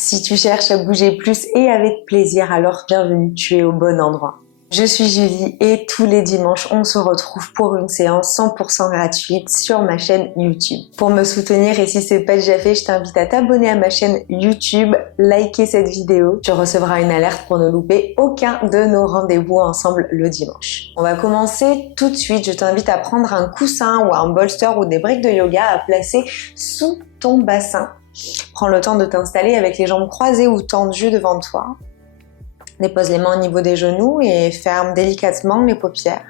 Si tu cherches à bouger plus et avec plaisir, alors bienvenue, tu es au bon endroit. Je suis Julie et tous les dimanches, on se retrouve pour une séance 100% gratuite sur ma chaîne YouTube. Pour me soutenir et si c'est pas déjà fait, je t'invite à t'abonner à ma chaîne YouTube, liker cette vidéo. Tu recevras une alerte pour ne louper aucun de nos rendez-vous ensemble le dimanche. On va commencer tout de suite. Je t'invite à prendre un coussin ou un bolster ou des briques de yoga à placer sous ton bassin. Prends le temps de t'installer avec les jambes croisées ou tendues devant toi. Dépose les mains au niveau des genoux et ferme délicatement les paupières.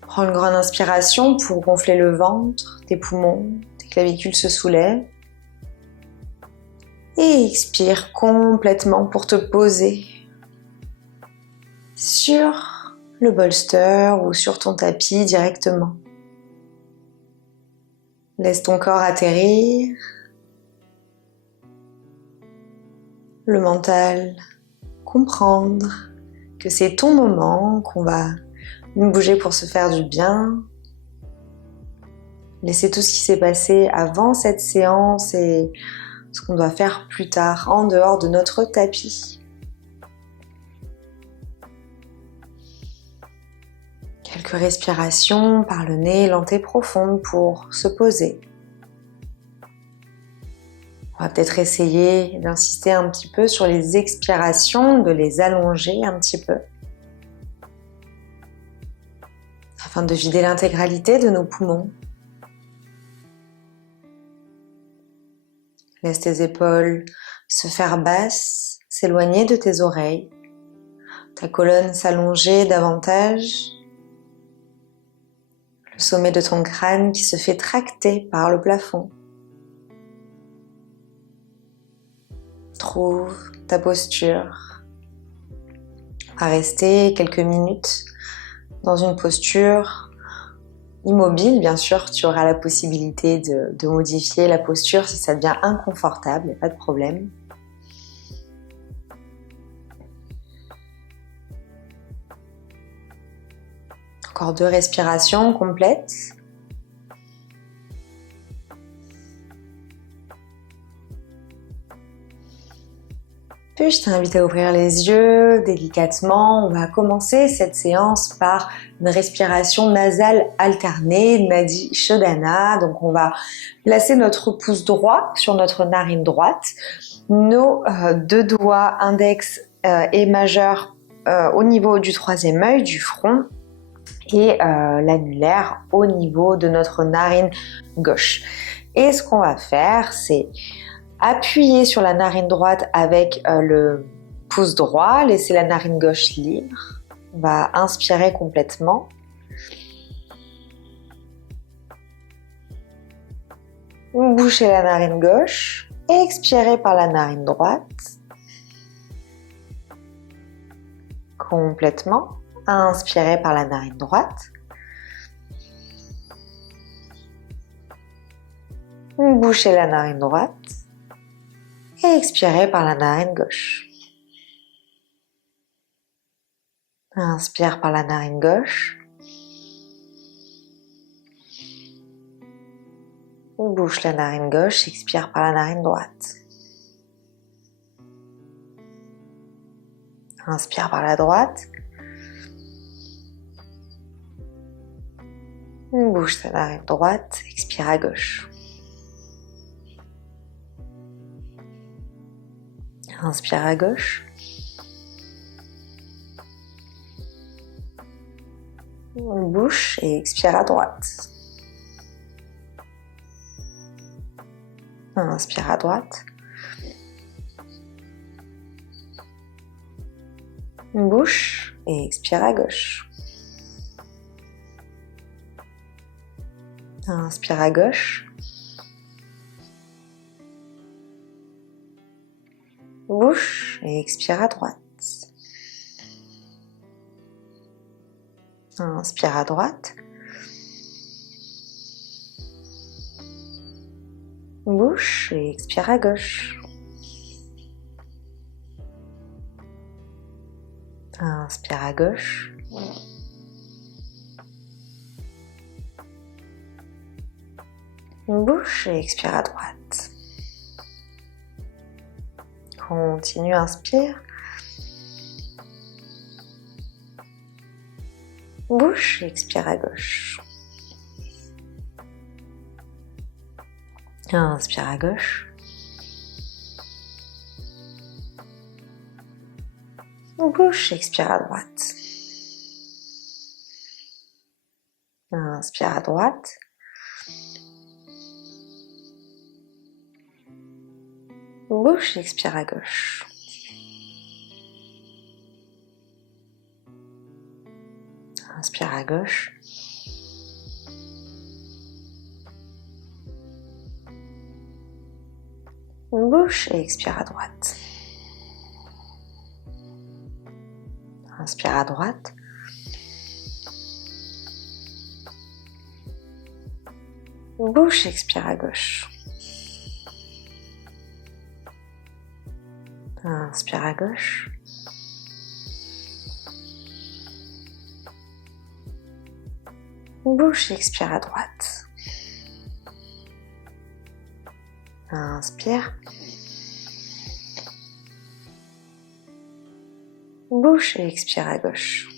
Prends une grande inspiration pour gonfler le ventre, tes poumons, tes clavicules se soulèvent. Et expire complètement pour te poser sur le bolster ou sur ton tapis directement. Laisse ton corps atterrir. Le mental comprendre que c'est ton moment, qu'on va bouger pour se faire du bien. Laisser tout ce qui s'est passé avant cette séance et ce qu'on doit faire plus tard en dehors de notre tapis. Quelques respirations par le nez lentes et profondes pour se poser. On va peut-être essayer d'insister un petit peu sur les expirations, de les allonger un petit peu, afin de vider l'intégralité de nos poumons. Laisse tes épaules se faire basses, s'éloigner de tes oreilles, ta colonne s'allonger davantage, le sommet de ton crâne qui se fait tracter par le plafond. Trouve ta posture. On va rester quelques minutes dans une posture immobile. Bien sûr, tu auras la possibilité de modifier la posture si ça devient inconfortable, il n'y a pas de problème. Encore 2 respirations complètes. Puis je t'invite à ouvrir les yeux délicatement. On va commencer cette séance par une respiration nasale alternée, Nadi Shodhana. Donc on va placer notre pouce droit sur notre narine droite, nos 2 doigts index et majeur au niveau du 3e œil, du front, et l'annulaire au niveau de notre narine gauche. Et ce qu'on va faire, c'est appuyer sur la narine droite avec le pouce droit, laisser la narine gauche libre. On va inspirer complètement. Boucher la narine gauche et expirer par la narine droite. Complètement. Inspirer par la narine droite. Boucher la narine droite. Et expirer par la narine gauche. Inspire par la narine gauche. Bouche la narine gauche, expire par la narine droite. Inspire par la droite. Bouche la narine droite, expire à gauche. Inspire à gauche. Bouche et expire à droite. Inspire à droite. Bouche et expire à gauche. Inspire à gauche. Bouche et expire à droite. Inspire à droite. Bouche et expire à gauche. Inspire à gauche. Bouche et expire à droite. Continue, inspire. Bouge, expire à gauche. Inspire à gauche. Bouge, expire à droite. Inspire à droite. Bouge, expire à gauche. Inspire à gauche. Bouge et expire à droite. Inspire à droite. Bouge, expire à gauche. Inspire à gauche. Bouge, expire à droite. Inspire. Bouge et expire à gauche.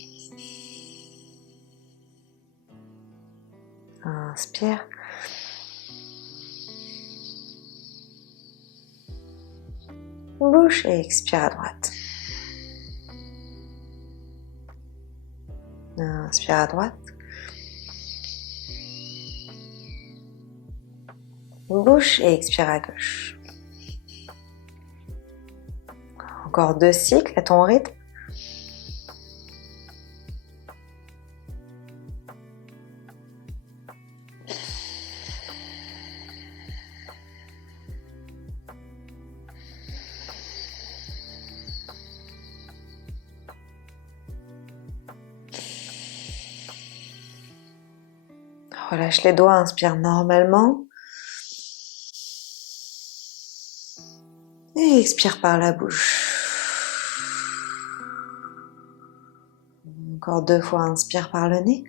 Inspire. Bouge et expire à droite. Inspire à droite. Bouge et expire à gauche. Encore 2 cycles à ton rythme. Relâche les doigts, inspire normalement. Et expire par la bouche. Encore 2 fois, inspire par le nez.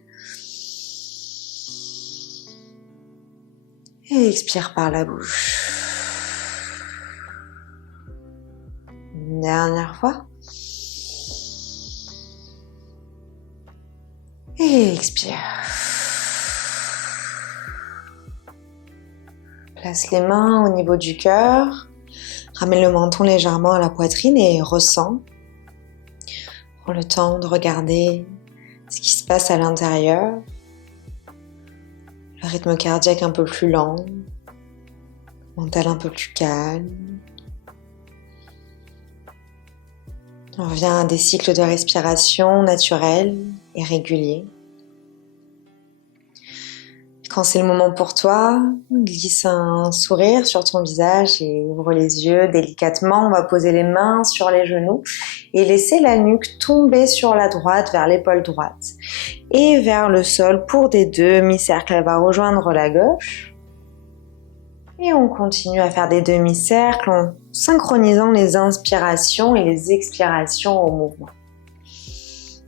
Et expire par la bouche. Une dernière fois. Et expire. Place les mains au niveau du cœur. Ramène le menton légèrement à la poitrine et ressens. Prends le temps de regarder ce qui se passe à l'intérieur. Le rythme cardiaque un peu plus lent. Mental un peu plus calme. On revient à des cycles de respiration naturels et réguliers. Quand c'est le moment pour toi, glisse un sourire sur ton visage et ouvre les yeux délicatement. On va poser les mains sur les genoux et laisser la nuque tomber sur la droite vers l'épaule droite et vers le sol pour des demi-cercles. Elle va rejoindre la gauche et on continue à faire des demi-cercles en synchronisant les inspirations et les expirations au mouvement.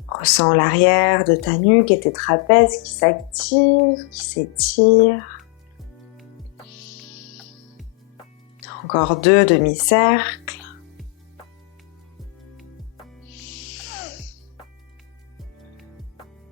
Ressens l'arrière de ta nuque et tes trapèzes qui s'activent, qui s'étirent. Encore 2 demi-cercles.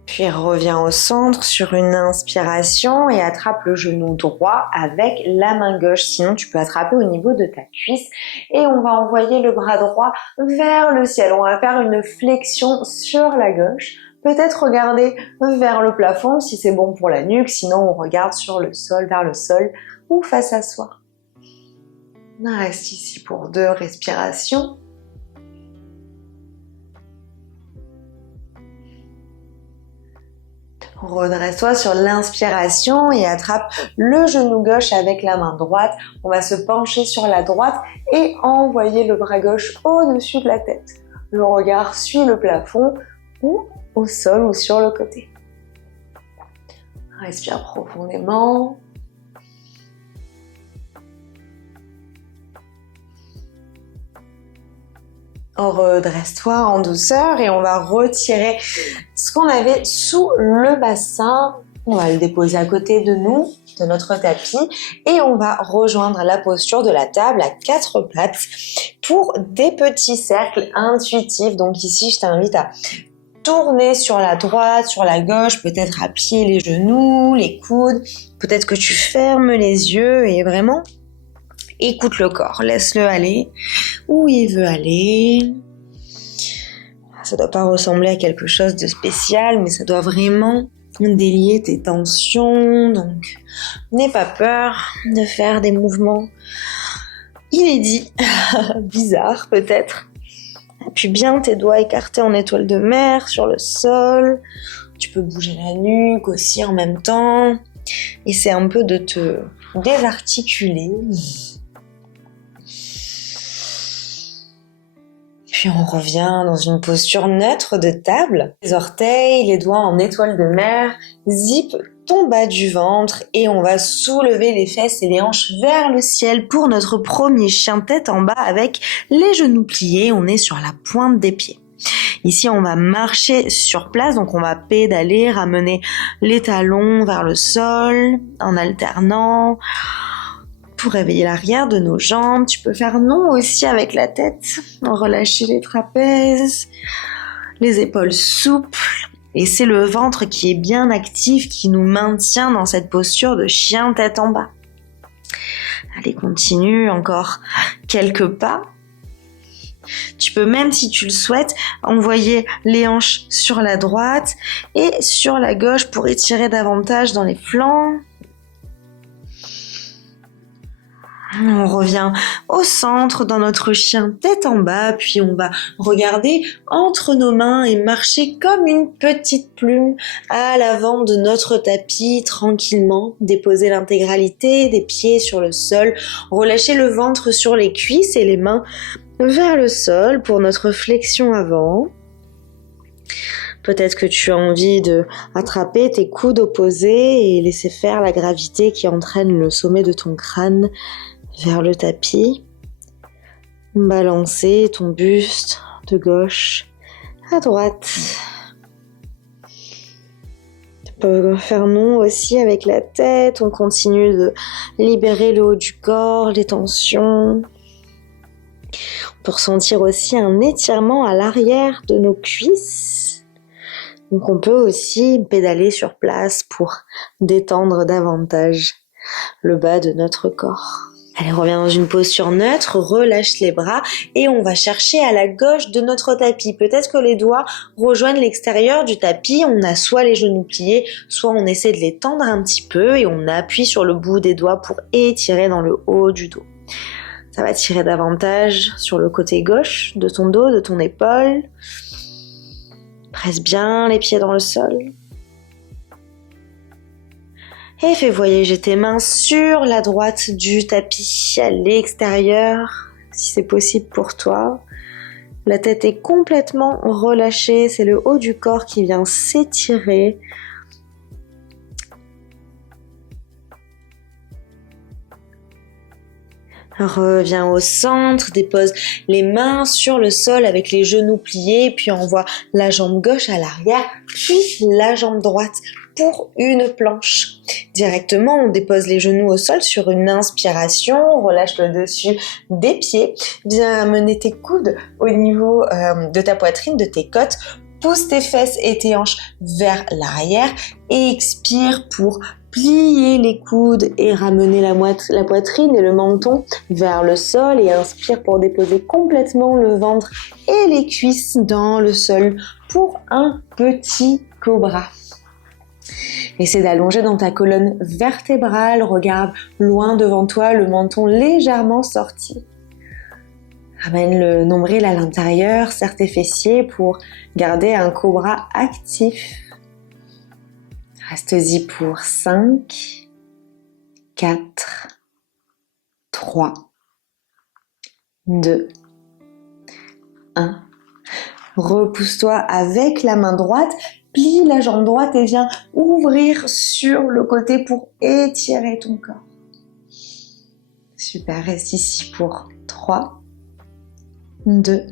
Puis reviens au centre sur une inspiration et attrape le genou droit avec la main gauche. Sinon, tu peux attraper au niveau de ta cuisse et on va envoyer le bras droit vers le ciel. On va faire une flexion sur la gauche. Peut-être regarder vers le plafond si c'est bon pour la nuque. Sinon, on regarde sur le sol, vers le sol ou face à soi. On reste ici pour 2 respirations. Redresse-toi sur l'inspiration et attrape le genou gauche avec la main droite. On va se pencher sur la droite et envoyer le bras gauche au-dessus de la tête. Le regard suit le plafond ou au sol ou sur le côté. Respire profondément. Redresse-toi en douceur et on va retirer ce qu'on avait sous le bassin. On va le déposer à côté de nous, de notre tapis, et on va rejoindre la posture de la table à 4 pattes, pour des petits cercles intuitifs. Donc ici, je t'invite à tourner sur la droite, sur la gauche, peut-être à plier les genoux, les coudes. Peut-être que tu fermes les yeux et vraiment écoute le corps. Laisse-le aller où il veut aller. Ça doit pas ressembler à quelque chose de spécial, mais ça doit vraiment délier tes tensions. Donc, n'aie pas peur de faire des mouvements inédits, bizarres peut-être. Appuie bien tes doigts écartés en étoile de mer sur le sol. Tu peux bouger la nuque aussi en même temps. Essaie un peu de te désarticuler. Puis on revient dans une posture neutre de table. Les orteils, les doigts en étoile de mer, zip ton bas du ventre et on va soulever les fesses et les hanches vers le ciel pour notre premier chien tête en bas avec les genoux pliés. On est sur la pointe des pieds. Ici, on va marcher sur place, donc on va pédaler, ramener les talons vers le sol en alternant. Pour réveiller l'arrière de nos jambes, tu peux faire non aussi avec la tête, relâcher les trapèzes, les épaules souples, et c'est le ventre qui est bien actif, qui nous maintient dans cette posture de chien tête en bas. Allez, continue, encore quelques pas. Tu peux même, si tu le souhaites, envoyer les hanches sur la droite et sur la gauche pour étirer davantage dans les flancs. On revient au centre dans notre chien tête en bas, puis on va regarder entre nos mains et marcher comme une petite plume à l'avant de notre tapis tranquillement, déposer l'intégralité des pieds sur le sol, relâcher le ventre sur les cuisses et les mains vers le sol pour notre flexion avant. Peut-être que tu as envie de attraper tes coudes opposés et laisser faire la gravité qui entraîne le sommet de ton crâne vers le tapis. Balancer ton buste de gauche à droite. Tu peux faire non aussi avec la tête. On continue de libérer le haut du corps, les tensions. On peut ressentir aussi un étirement à l'arrière de nos cuisses. Donc on peut aussi pédaler sur place pour détendre davantage le bas de notre corps. Allez, reviens dans une posture neutre, relâche les bras et on va chercher à la gauche de notre tapis. Peut-être que les doigts rejoignent l'extérieur du tapis, on a soit les genoux pliés, soit on essaie de les tendre un petit peu et on appuie sur le bout des doigts pour étirer dans le haut du dos. Ça va tirer davantage sur le côté gauche de ton dos, de ton épaule. Presse bien les pieds dans le sol. Et fais voyager tes mains sur la droite du tapis, à l'extérieur, si c'est possible pour toi. La tête est complètement relâchée, c'est le haut du corps qui vient s'étirer. Reviens au centre, dépose les mains sur le sol avec les genoux pliés, puis envoie la jambe gauche à l'arrière, puis la jambe droite pour une planche. Directement, on dépose les genoux au sol sur une inspiration, on relâche le dessus des pieds, viens amener tes coudes au niveau de ta poitrine, de tes côtes, pousse tes fesses et tes hanches vers l'arrière et expire pour plier les coudes et ramener la poitrine et le menton vers le sol et inspire pour déposer complètement le ventre et les cuisses dans le sol pour un petit cobra. Essaie d'allonger dans ta colonne vertébrale, regarde loin devant toi, le menton légèrement sorti. Ramène le nombril à l'intérieur, serre tes fessiers pour garder un cobra actif. Reste-y pour 5, 4, 3, 2, 1. Repousse-toi avec la main droite, plie la jambe droite et viens ouvrir sur le côté pour étirer ton corps. Super, reste ici pour 3, 2,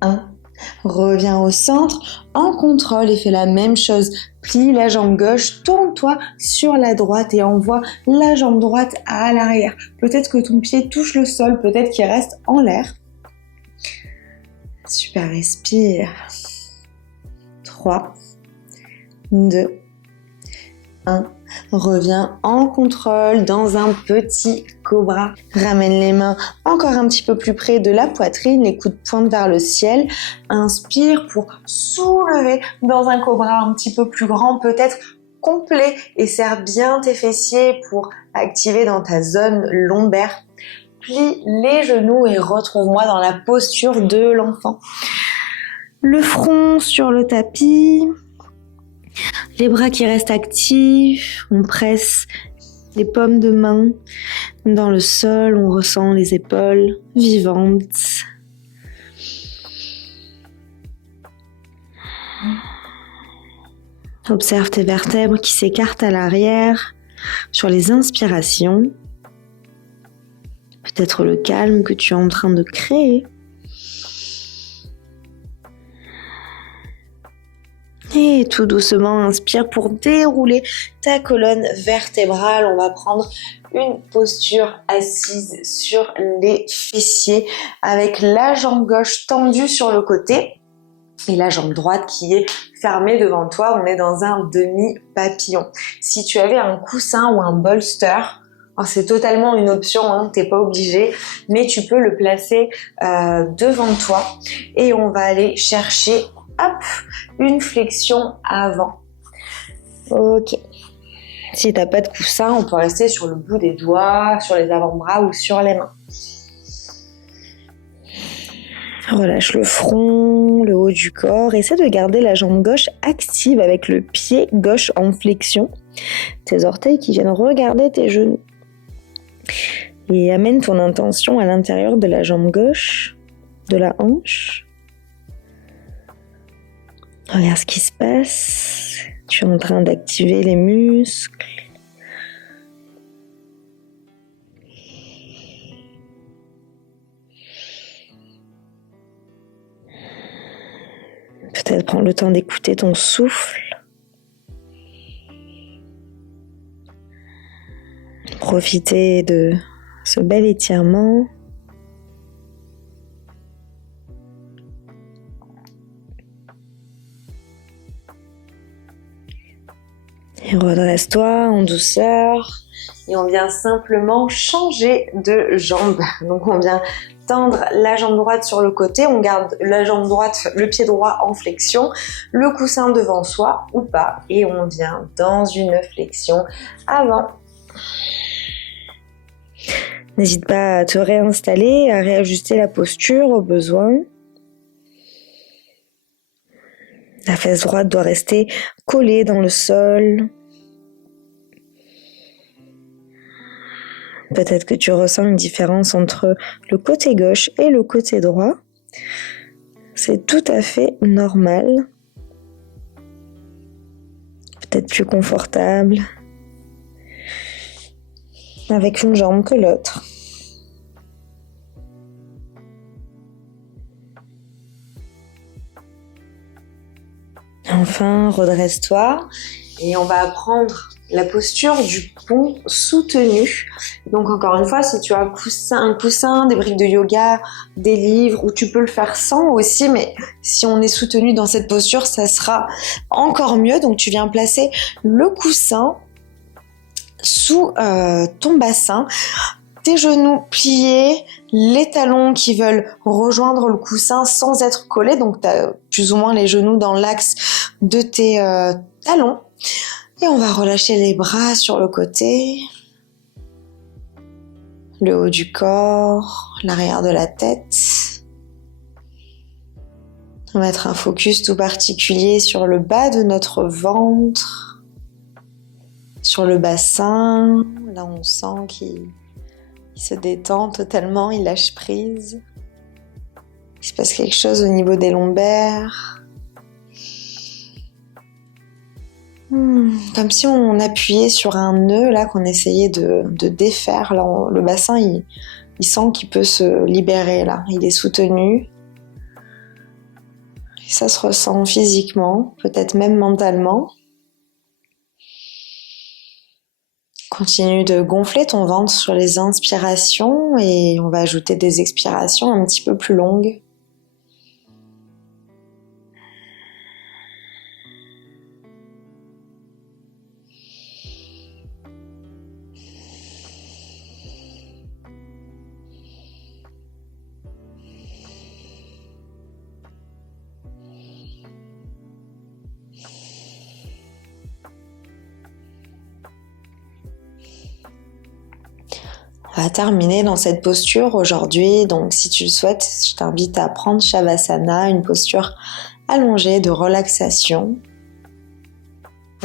1. Reviens au centre, en contrôle et fais la même chose. Plie la jambe gauche, tourne-toi sur la droite et envoie la jambe droite à l'arrière. Peut-être que ton pied touche le sol, peut-être qu'il reste en l'air. Super, respire. 3, 2, 1. Reviens en contrôle dans un petit cobra. Ramène les mains encore un petit peu plus près de la poitrine, les coudes pointent vers le ciel. Inspire pour soulever dans un cobra un petit peu plus grand, peut-être complet, et serre bien tes fessiers pour activer dans ta zone lombaire. Plie les genoux et retrouve-moi dans la posture de l'enfant. Le front sur le tapis. Les bras qui restent actifs, on presse les paumes de main dans le sol, on ressent les épaules vivantes. Observe tes vertèbres qui s'écartent à l'arrière sur les inspirations. Peut-être le calme que tu es en train de créer. Et tout doucement, inspire pour dérouler ta colonne vertébrale. On va prendre une posture assise sur les fessiers avec la jambe gauche tendue sur le côté et la jambe droite qui est fermée devant toi. On est dans un demi-papillon. Si tu avais un coussin ou un bolster, c'est totalement une option, t'es pas obligé, mais tu peux le placer devant toi et on va aller chercher une flexion avant. Ok. Si t'as pas de coussin, on peut rester sur le bout des doigts, sur les avant-bras ou sur les mains. Relâche le front, le haut du corps. Essaie de garder la jambe gauche active avec le pied gauche en flexion. Tes orteils qui viennent regarder tes genoux. Et amène ton intention à l'intérieur de la jambe gauche, de la hanche. Regarde ce qui se passe. Tu es en train d'activer les muscles. Peut-être prendre le temps d'écouter ton souffle. Profiter de ce bel étirement. Et redresse-toi en douceur. Et on vient simplement changer de jambe. Donc on vient tendre la jambe droite sur le côté. On garde la jambe droite, le pied droit en flexion. Le coussin devant soi ou pas. Et on vient dans une flexion avant. N'hésite pas à te réinstaller, à réajuster la posture au besoin. La fesse droite doit rester collée dans le sol. Peut-être que tu ressens une différence entre le côté gauche et le côté droit. C'est tout à fait normal. Peut-être plus confortable avec une jambe que l'autre. Enfin, redresse-toi et on va prendre la posture du pont soutenu. Donc encore une fois, si tu as un coussin, des briques de yoga, des livres, ou tu peux le faire sans aussi, mais si on est soutenu dans cette posture, ça sera encore mieux. Donc tu viens placer le coussin sous ton bassin, tes genoux pliés, les talons qui veulent rejoindre le coussin sans être collés, donc tu as plus ou moins les genoux dans l'axe de tes talons. Et on va relâcher les bras sur le côté, le haut du corps, l'arrière de la tête. On va mettre un focus tout particulier sur le bas de notre ventre, sur le bassin. Là, on sent qu'il se détend totalement, il lâche prise. Il se passe quelque chose au niveau des lombaires. Comme si on appuyait sur un nœud là qu'on essayait de défaire. Là, le bassin, il sent qu'il peut se libérer là. Il est soutenu. Ça se ressent physiquement, peut-être même mentalement. Continue de gonfler ton ventre sur les inspirations et on va ajouter des expirations un petit peu plus longues. On va terminer dans cette posture aujourd'hui, donc si tu le souhaites, je t'invite à prendre Shavasana, une posture allongée de relaxation.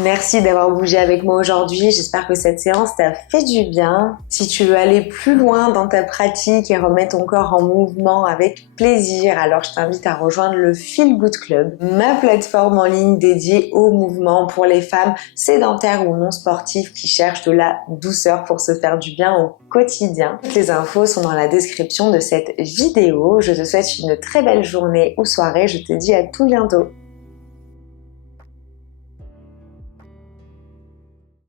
Merci d'avoir bougé avec moi aujourd'hui, j'espère que cette séance t'a fait du bien. Si tu veux aller plus loin dans ta pratique et remettre ton corps en mouvement avec plaisir, alors je t'invite à rejoindre le Feel Good Club, ma plateforme en ligne dédiée au mouvement pour les femmes sédentaires ou non sportives qui cherchent de la douceur pour se faire du bien au quotidien. Toutes les infos sont dans la description de cette vidéo. Je te souhaite une très belle journée ou soirée, je te dis à tout bientôt.